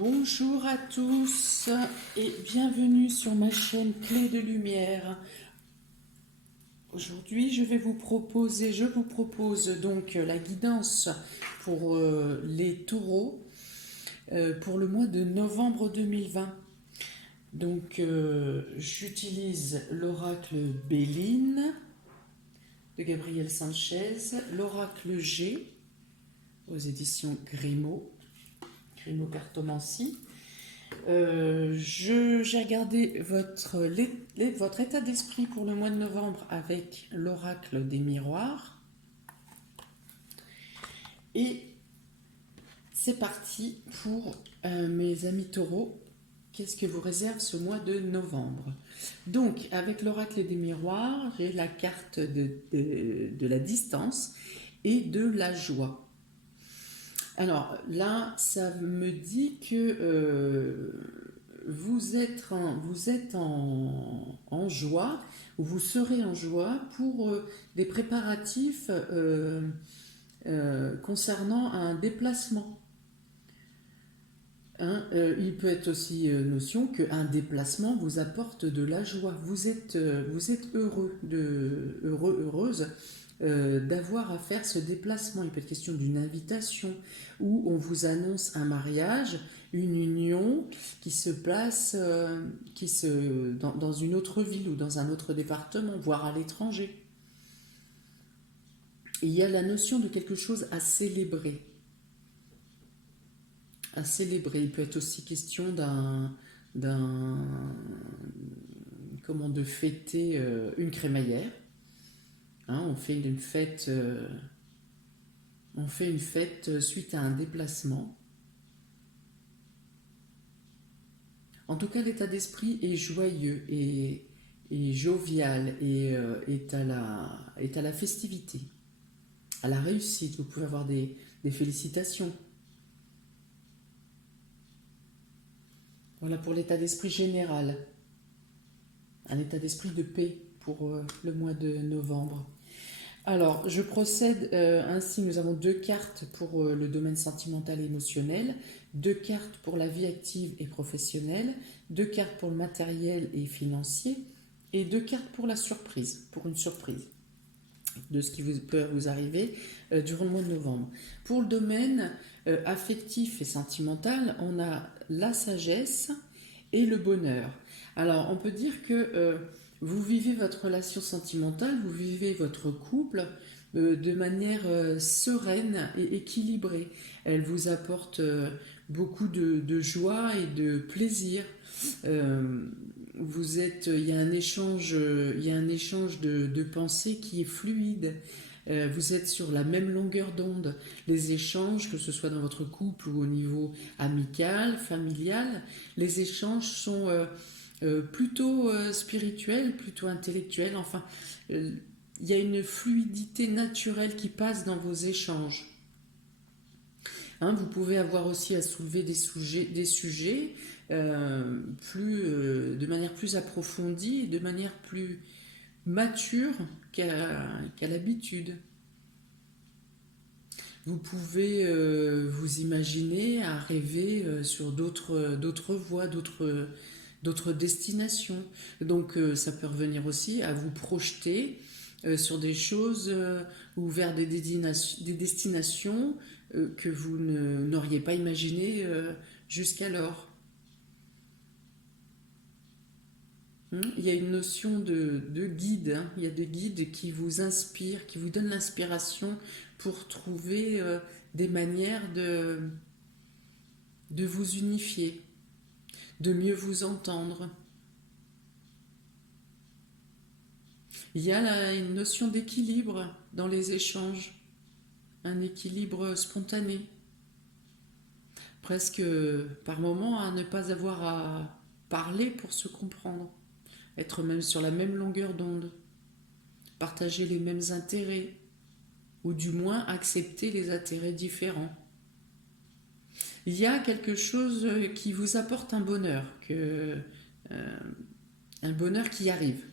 Bonjour à tous et bienvenue sur ma chaîne Clé de Lumière. Aujourd'hui, je vous propose donc la guidance pour les taureaux pour le mois de novembre 2020. Donc, j'utilise l'oracle Béline de Gabriel Sanchez, l'oracle G aux éditions Grimaud Cartomancie. J'ai regardé votre état d'esprit pour le mois de novembre avec l'oracle des miroirs. Et c'est parti pour mes amis taureaux. Qu'est-ce que vous réserve ce mois de novembre? Donc, avec l'oracle des miroirs, j'ai la carte de la distance et de la joie. Alors là, ça me dit que vous êtes en joie, ou vous serez en joie pour des préparatifs concernant un déplacement. Il peut être aussi notion qu'un déplacement vous apporte de la joie. Vous êtes heureuse d'avoir à faire ce déplacement. Il peut être question d'une invitation où on vous annonce un mariage, une union qui se place dans une autre ville ou dans un autre département, voire à l'étranger. Il y a la notion de quelque chose à célébrer. À célébrer. Il peut être aussi question de fêter une crémaillère. On fait une fête suite à un déplacement. En tout cas, l'état d'esprit est joyeux et jovial et est à la festivité, à la réussite. Vous pouvez avoir des félicitations. Voilà pour l'état d'esprit général. Un état d'esprit de paix pour le mois de novembre. Alors, je procède ainsi. Nous avons 2 cartes pour le domaine sentimental et émotionnel, 2 cartes pour la vie active et professionnelle, 2 cartes pour le matériel et financier, et 2 cartes pour la surprise, pour une surprise de ce qui peut vous arriver durant le mois de novembre. Pour le domaine affectif et sentimental, on a la sagesse et le bonheur. Alors, on peut dire que vous vivez votre relation sentimentale, vous vivez votre couple de manière sereine et équilibrée. Elle vous apporte beaucoup de joie et de plaisir. Il y a un échange de pensée qui est fluide. Vous êtes sur la même longueur d'onde. Les échanges, que ce soit dans votre couple ou au niveau amical, familial, les échanges sont plutôt spirituels, plutôt intellectuels. Enfin, il y a une fluidité naturelle qui passe dans vos échanges. Vous pouvez avoir aussi à soulever des sujets de manière plus approfondie et de manière plus mature qu'à l'habitude. Vous pouvez vous imaginer à rêver sur d'autres voies, d'autres destinations. Donc ça peut revenir aussi à vous projeter sur des choses ou vers des destinations que vous n'auriez pas imaginées jusqu'alors. Il y a une notion de guide. Il y a des guides qui vous inspirent, qui vous donnent l'inspiration pour trouver des manières de vous unifier, de mieux vous entendre. Il y a une notion d'équilibre dans les échanges, un équilibre spontané, presque par moment à ne pas avoir à parler pour se comprendre, être même sur la même longueur d'onde, partager les mêmes intérêts, ou du moins accepter les intérêts différents. Il y a quelque chose qui vous apporte un bonheur, un bonheur qui arrive.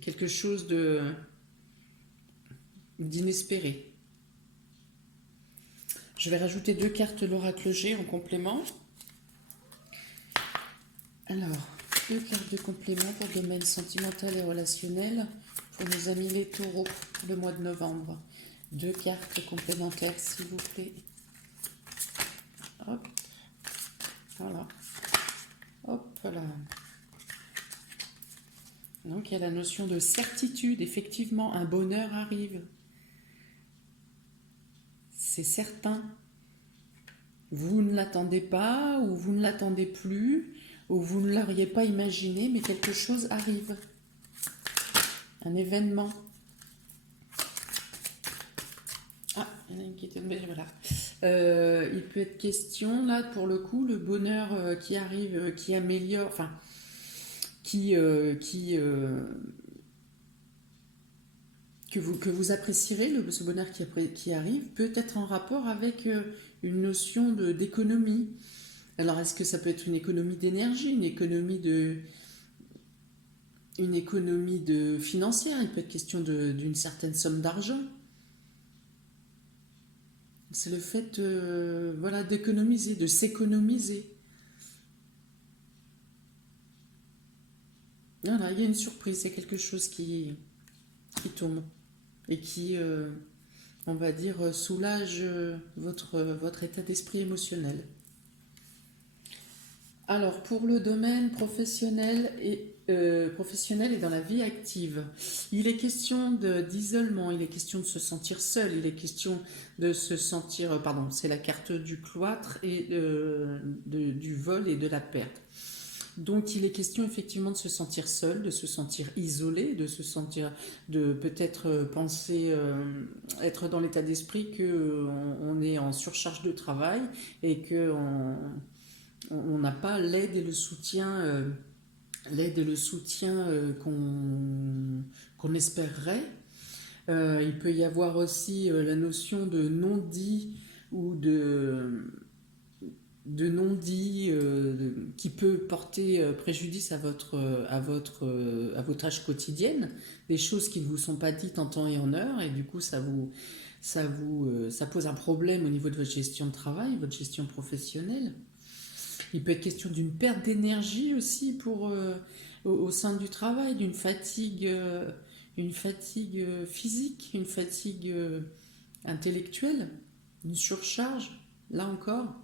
Quelque chose d'inespéré. Je vais rajouter 2 cartes de l'oracle G en complément. Alors, 2 cartes de complément pour le domaine sentimental et relationnel pour nos amis les taureaux le mois de novembre. 2 cartes complémentaires, s'il vous plaît. Hop, voilà. Hop là. Donc, il y a la notion de certitude. Effectivement, un bonheur arrive. C'est certain. Vous ne l'attendez pas, ou vous ne l'attendez plus, ou vous ne l'auriez pas imaginé, mais quelque chose arrive. Un événement. Ah, il y en a une qui était tombée, voilà. Il peut être question, là, pour le coup, le bonheur qui arrive, qui améliore, enfin, que vous apprécierez, ce bonheur qui arrive, peut être en rapport avec une notion d'économie. Alors, est-ce que ça peut être une économie d'énergie, une économie financière? Il peut être question d'une certaine somme d'argent. C'est le fait voilà, d'économiser, de s'économiser. Voilà, il y a une surprise, c'est quelque chose qui tombe et qui, on va dire, soulage votre état d'esprit émotionnel. Alors, pour le domaine professionnel et dans la vie active, il est question d'isolement, il est question de se sentir seul, il est question de se sentir, pardon, c'est la carte du cloître et du vol et de la perte. Donc, il est question effectivement de se sentir seul, de se sentir isolé, de se sentir, de peut-être penser, être dans l'état d'esprit qu'on est en surcharge de travail et qu'on n'a pas l'aide et le soutien, qu'on espérerait. Il peut y avoir aussi la notion de non-dit ou de non-dit qui peut porter préjudice à votre tâche quotidienne, des choses qui ne vous sont pas dites en temps et en heure, et du coup ça pose un problème au niveau de votre gestion de travail, votre gestion professionnelle. Il peut être question d'une perte d'énergie aussi au sein du travail, d'une fatigue, physique, une fatigue intellectuelle, une surcharge, là encore.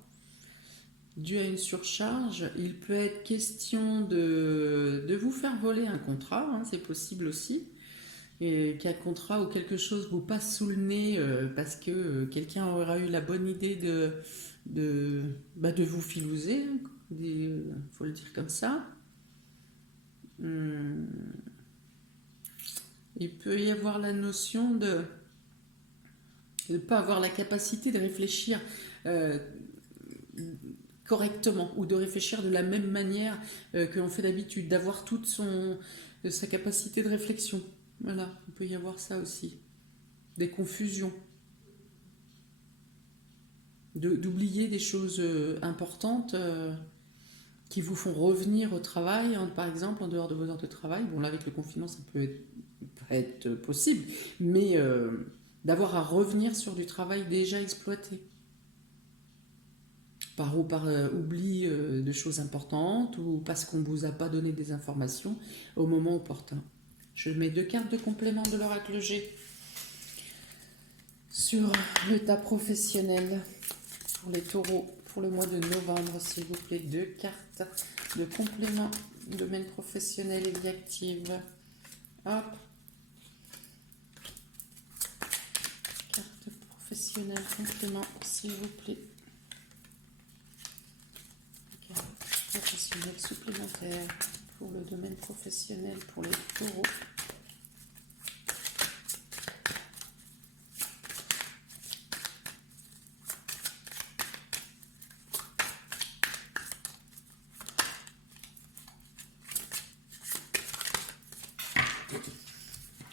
Dû à une surcharge, il peut être question de vous faire voler un contrat, hein, c'est possible aussi, et qu'un contrat ou quelque chose vous passe sous le nez parce que quelqu'un aura eu la bonne idée de vous filouser, il faut le dire comme ça. Il peut y avoir la notion de ne pas avoir la capacité de réfléchir correctement ou de réfléchir de la même manière que l'on fait d'habitude, d'avoir toute sa capacité de réflexion. Voilà, il peut y avoir ça aussi. Des confusions. D'oublier des choses importantes qui vous font revenir au travail, hein, par exemple, en dehors de vos heures de travail. Bon, là, avec le confinement, ça peut être possible, mais d'avoir à revenir sur du travail déjà exploité. Par oubli de choses importantes ou parce qu'on ne vous a pas donné des informations au moment opportun. Je mets 2 cartes de complément de l'oracle G sur l'état professionnel pour les taureaux pour le mois de novembre, s'il vous plaît. 2 cartes de complément, domaine professionnel et vie active. Hop. Carte professionnelle, complément, s'il vous plaît. Professionnel supplémentaire pour le domaine professionnel pour les taureaux.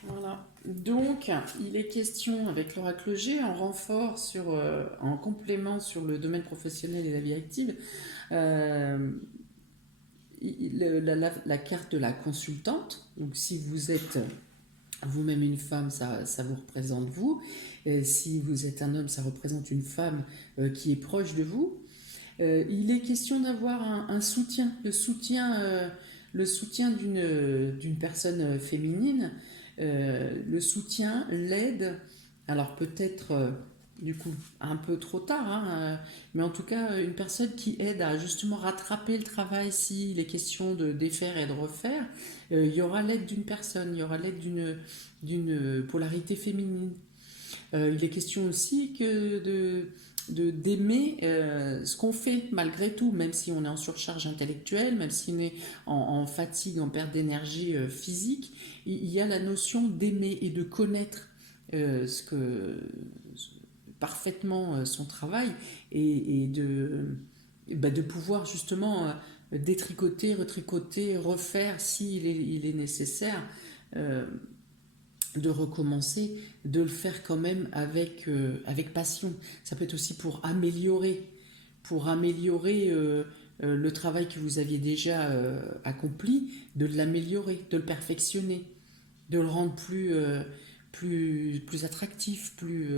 Voilà. Donc, il est question avec l'oracle G en renfort en complément sur le domaine professionnel et la vie active. La carte de la consultante, donc si vous êtes Vous-même une femme, ça vous représente vous. Si vous êtes un homme, ça représente une femme qui est proche de vous. Il est question d'avoir un soutien, le soutien d'une personne féminine, le soutien, l'aide. Alors peut-être du coup un peu trop tard, hein, mais en tout cas une personne qui aide à justement rattraper le travail s'il est question de défaire et de refaire. Il y aura l'aide d'une personne, il y aura l'aide d'une polarité féminine. Il est question aussi que d'aimer ce qu'on fait malgré tout, même si on est en surcharge intellectuelle, même si on est en fatigue, en perte d'énergie physique, il y a la notion d'aimer et de connaître ce que parfaitement son travail et de pouvoir justement détricoter, retricoter, refaire s'il il est nécessaire. De recommencer, de le faire quand même avec passion. Ça peut être aussi pour améliorer le travail que vous aviez déjà accompli, de l'améliorer, de le perfectionner, de le rendre plus attractif, plus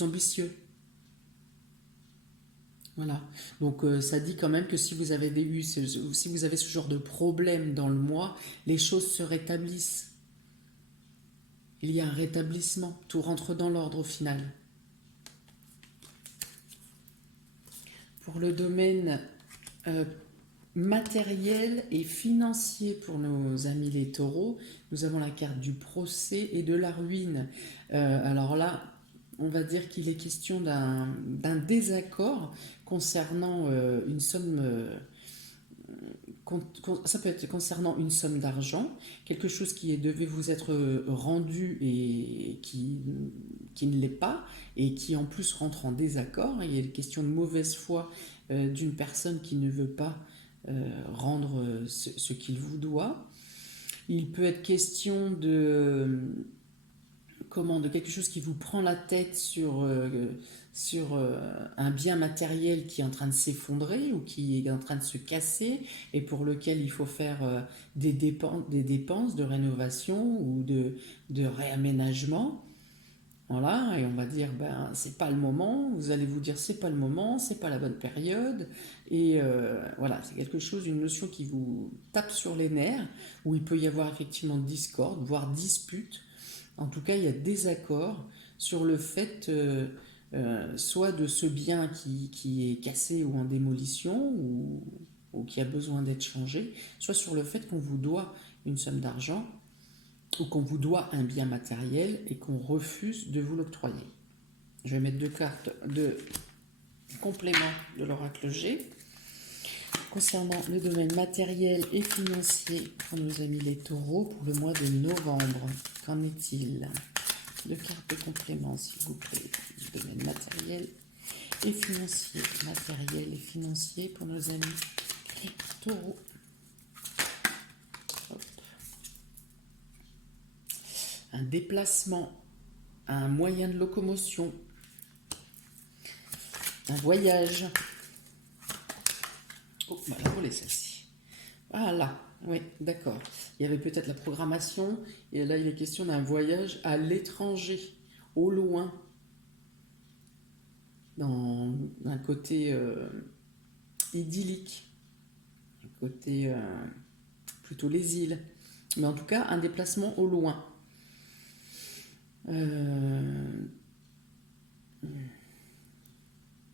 ambitieux. Voilà. Donc ça dit quand même que si vous avez si vous avez ce genre de problème dans le mois, les choses se rétablissent. Il y a un rétablissement, tout rentre dans l'ordre au final. Pour le domaine matériel et financier pour nos amis les taureaux, nous avons la carte du procès et de la ruine. Alors là, on va dire qu'il est question d'un désaccord concernant une somme... ça peut être concernant une somme d'argent, quelque chose qui devait vous être rendu et qui ne l'est pas, et qui en plus rentre en désaccord. Il y a une question de mauvaise foi d'une personne qui ne veut pas rendre ce qu'il vous doit. Il peut être question de quelque chose qui vous prend la tête sur un bien matériel qui est en train de s'effondrer ou qui est en train de se casser et pour lequel il faut faire des dépenses de rénovation ou de réaménagement. Voilà, et on va dire, ben, c'est pas le moment, vous allez vous dire, c'est pas le moment, c'est pas la bonne période, et voilà, c'est quelque chose, une notion qui vous tape sur les nerfs, où il peut y avoir effectivement discorde, voire dispute. En tout cas, il y a désaccord sur le fait soit de ce bien qui est cassé ou en démolition ou qui a besoin d'être changé, soit sur le fait qu'on vous doit une somme d'argent ou qu'on vous doit un bien matériel et qu'on refuse de vous l'octroyer. Je vais mettre deux cartes de complément de l'oracle G. Concernant le domaine matériel et financier pour nos amis les taureaux pour le mois de novembre, qu'en est-il? Deux cartes de complément, s'il vous plaît, du domaine matériel et financier. Matériel et financier pour nos amis les taureaux. Hop. Un déplacement, un moyen de locomotion, un voyage. Oh, bah la voler celle-ci. Voilà, oui, d'accord. Il y avait peut-être la programmation, et là il est question d'un voyage à l'étranger, au loin, dans un côté idyllique, un côté plutôt les îles, mais en tout cas un déplacement au loin.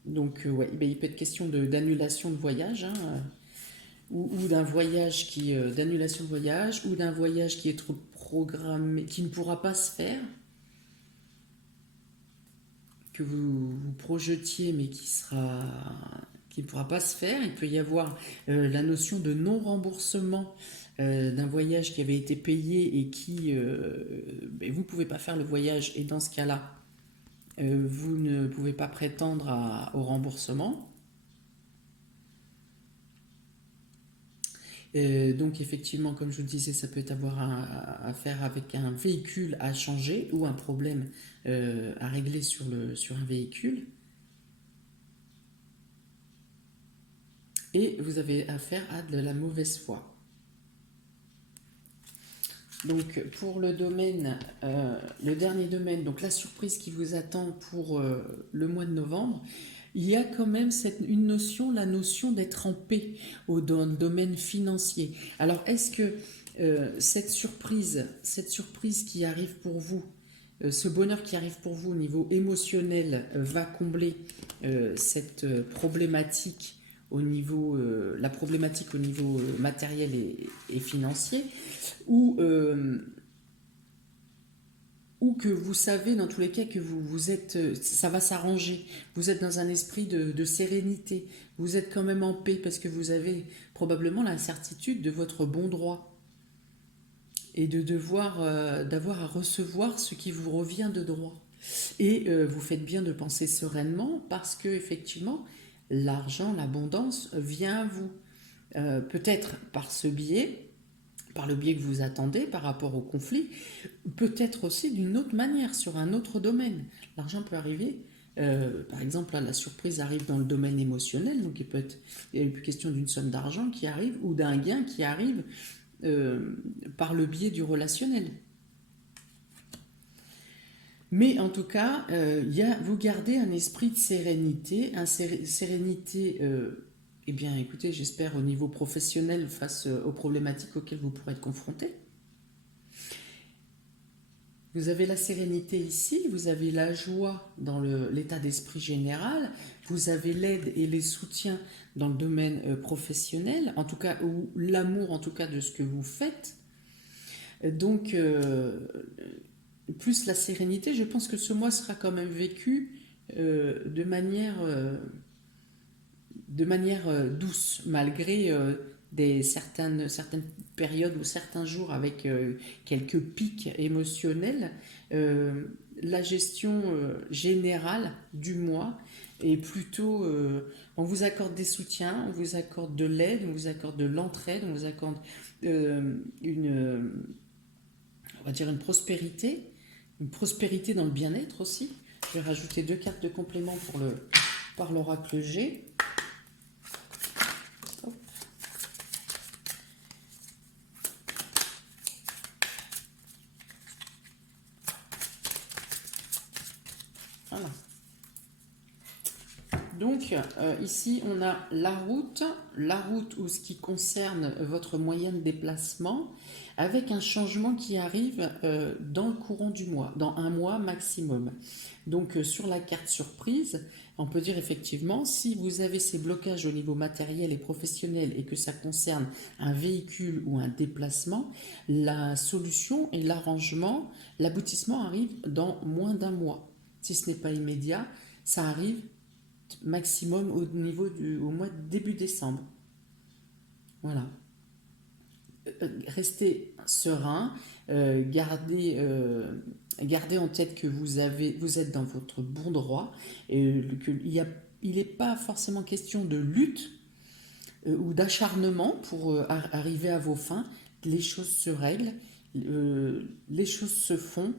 Donc ouais, ben, il peut être question d'annulation de voyage, hein, ou d'un voyage d'annulation de voyage, ou d'un voyage qui est trop programmé, qui ne pourra pas se faire, que vous projetiez mais qui ne pourra pas se faire. Il peut y avoir la notion de non-remboursement d'un voyage qui avait été payé et qui ben, vous ne pouvez pas faire le voyage, et dans ce cas-là vous ne pouvez pas prétendre au remboursement. Donc effectivement, comme je vous le disais, ça peut avoir à faire avec un véhicule à changer ou un problème à régler sur un véhicule. Et vous avez affaire à de la mauvaise foi. Donc pour le domaine, le dernier domaine, donc la surprise qui vous attend pour le mois de novembre, il y a quand même une notion, la notion d'être en paix dans le domaine financier. Alors est-ce que cette surprise qui arrive pour vous, ce bonheur qui arrive pour vous au niveau émotionnel va combler cette problématique au niveau, la problématique au niveau matériel et financier, ou que vous savez dans tous les cas que vous êtes, ça va s'arranger, vous êtes dans un esprit de sérénité, vous êtes quand même en paix parce que vous avez probablement la certitude de votre bon droit et de d'avoir à recevoir ce qui vous revient de droit. Et vous faites bien de penser sereinement parce que effectivement l'argent, l'abondance vient à vous. Peut-être par ce biais, par le biais que vous attendez par rapport au conflit, peut-être aussi d'une autre manière, sur un autre domaine. L'argent peut arriver, par exemple, là, la surprise arrive dans le domaine émotionnel, donc il n'est plus question d'une somme d'argent qui arrive ou d'un gain qui arrive par le biais du relationnel. Mais en tout cas, vous gardez un esprit de sérénité, sérénité, eh bien écoutez, j'espère au niveau professionnel face aux problématiques auxquelles vous pourrez être confrontés. Vous avez la sérénité ici, vous avez la joie dans l'état d'esprit général, vous avez l'aide et les soutiens dans le domaine professionnel, en tout cas, ou l'amour en tout cas de ce que vous faites. Donc, plus la sérénité, je pense que ce mois sera quand même vécu de manière douce, malgré certaines périodes ou certains jours avec quelques pics émotionnels. La gestion générale du mois est plutôt... on vous accorde des soutiens, on vous accorde de l'aide, on vous accorde de l'entraide, on vous accorde on va dire une prospérité dans le bien-être aussi. Je vais rajouter 2 cartes de complément par l'oracle G. Voilà. Donc ici on a la route ou ce qui concerne votre moyen de déplacement, avec un changement qui arrive dans le courant du mois, dans un mois maximum. Donc sur la carte surprise, on peut dire effectivement, si vous avez ces blocages au niveau matériel et professionnel et que ça concerne un véhicule ou un déplacement, la solution et l'arrangement, l'aboutissement arrive dans moins d'un mois. Si ce n'est pas immédiat, ça arrive maximum au mois de début décembre. Voilà. Restez serein, gardez en tête que vous êtes dans votre bon droit, et il n'est pas forcément question de lutte ou d'acharnement pour arriver à vos fins. Les choses se règlent, les choses se font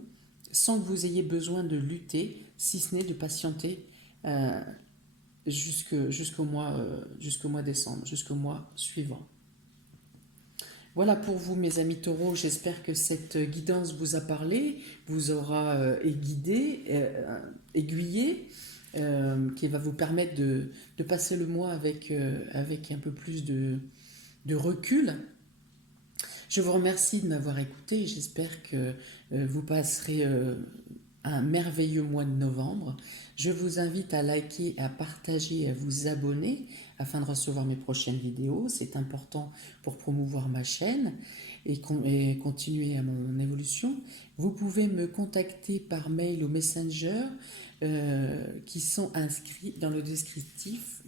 sans que vous ayez besoin de lutter, si ce n'est de patienter jusqu'au mois décembre, jusqu'au mois suivant. Voilà pour vous, mes amis taureaux, j'espère que cette guidance vous a parlé, vous aura aiguillé, qui va vous permettre de passer le mois avec un peu plus de recul. Je vous remercie de m'avoir écouté, j'espère que vous passerez un merveilleux mois de novembre. Je vous invite à liker, à partager et à vous abonner afin de recevoir mes prochaines vidéos. C'est important pour promouvoir ma chaîne et continuer à mon évolution. Vous pouvez me contacter par mail ou messenger qui sont inscrits dans le descriptif,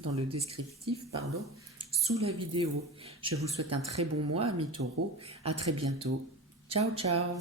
sous la vidéo. Je vous souhaite un très bon mois, amis taureaux. À très bientôt. Ciao, ciao.